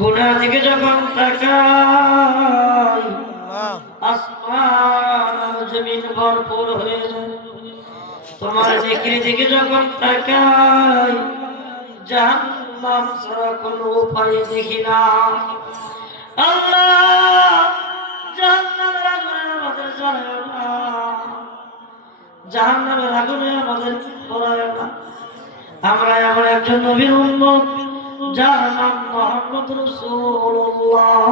গুনার দিকে যখন তাকাই আসমান আর জমিন ভরপুর হয়ে যায়। তোমার নেকির দিকে যখন তাকাই জাহান্নাম ছাড়া কোনো উপায় দেখি না। আল্লাহ জাহান্নামের আগুনে আমাদের জ্বালায় না, জাহান্নামের আগুনে আমাদের পোড়ায় না। আমরা এমন একজন নবীর উম্মত যার নাম মুহাম্মদ রাসূলুল্লাহ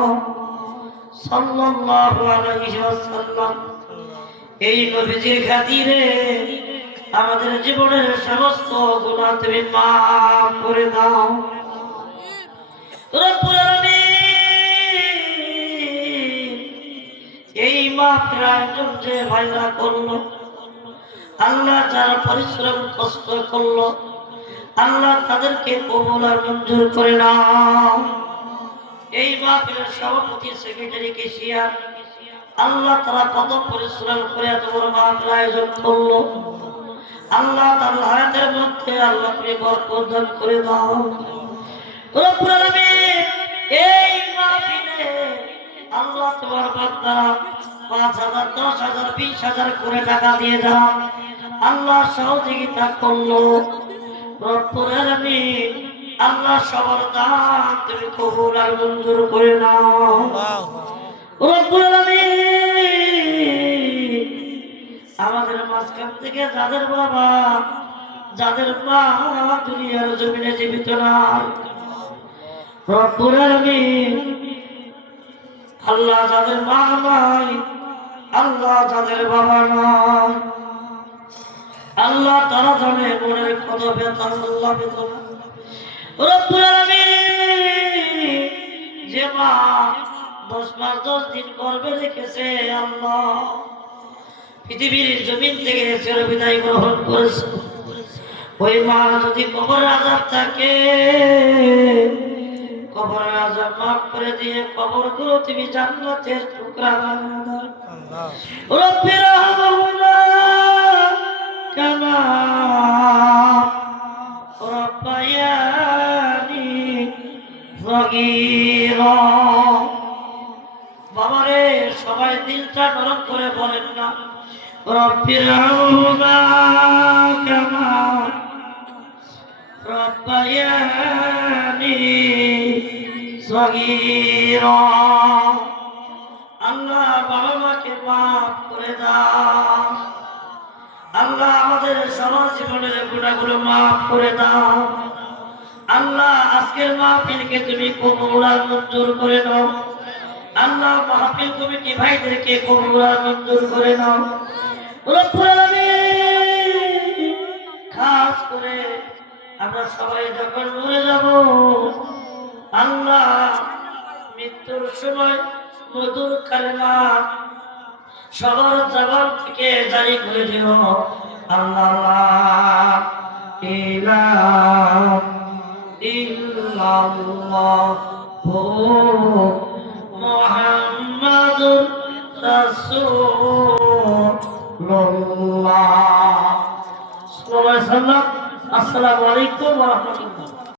সাল্লাল্লাহু আলাইহি ওয়াসাল্লাম। এই নবীজির খাতিরে আমাদের জীবনের সমস্ত গুনাহ তুমি মাফ করে দাও রব্বুল আলামিন। এই মাফের আয়োজন যে ভাইরা করলো, আল্লাহ যারা পরিশ্রম কষ্ট করলো, আল্লাহ তাদেরকে কবুল আর মঞ্জুর করে নাও। এই মাহফিলের সভাপতি সেক্রেটারি কেশিয়ার আল্লাহ তারা কত পরিশ্রম করে এত বড় মাহফিল আয়োজন করলো, আল্লাহ তার হায়াতের মধ্যে আল্লাহ তুমি বরকত দান করে দাও রব্বুল আলামিন। এই মাহফিলে আল্লাহ তোমার বান্দা 5,000 10,000 20,000 করে টাকা দিয়ে দাও, আল্লাহ সহযোগিতা করলো রব্বুল আলামিন। আল্লাহ সবার দান তুমি কবুল আর মঞ্জুর করে নাও রব্বুল আলামিন। আমাদের মাঝখান থেকে যাদের বাবা যাদের মা দুনিয়ার জমিনে জীবিত নাই রব্বুল আলামিন, আল্লাহ যাদের মা নাই, আল্লাহ যাদের বাবা নাই, আল্লাহ তারা জানে মনের কত ব্যথা, আল্লাহ বেদনা রব্বুল আলামিন। যে মা 10 মাস 10 দিন গর্ভে রেখেছে আল্লাহ পৃথিবীর জমিন থেকে চিরবিদায় গ্রহণ করেছে, ওই মা যদি কবরের আযাব থাকে কবরের আযাব মাফ করে দিয়ে কবরগুলো তুমি জান্নাতের টুকরা বানিয়ে দাও রব্বির রহমাহুমা কামা রব্বায়ানি সগীরা। বাবারে সবাই দিলটা নরম করে বলেন না রব্বির রহমাহুমা কামা রব্বায়ানি সগীরা। আল্লাহ বাবা মাকে মাফ করে দাও, আল্লাহ আমাদের সবার জীবনের গুনাহগুলো মাফ করে দাও। আল্লাহ আজকের মাহফিলকে তুমি কবুল আর মঞ্জুর করে নাও, আল্লাহ মাহফিল কমিটি ভাইদেরকে কবুল আর মঞ্জুর করে নাও রব্বুল আলামিন। খাস করে আমরা সবাই যখন মরে যাব আল্লাহ মৃত্যুর সময় মধুর কালেমা সবার জবান থেকে জারি করে দিও আল্লাহ লা ইলাহা ইল্লাল্লাহু মুহাম্মাদুর রাসূলুল্লাহ সাল্লাল্লাহু আলাইহি ওয়াসাল্লাম। আসসালামু আলাইকুম ওয়া রাহমাতুল্লাহ।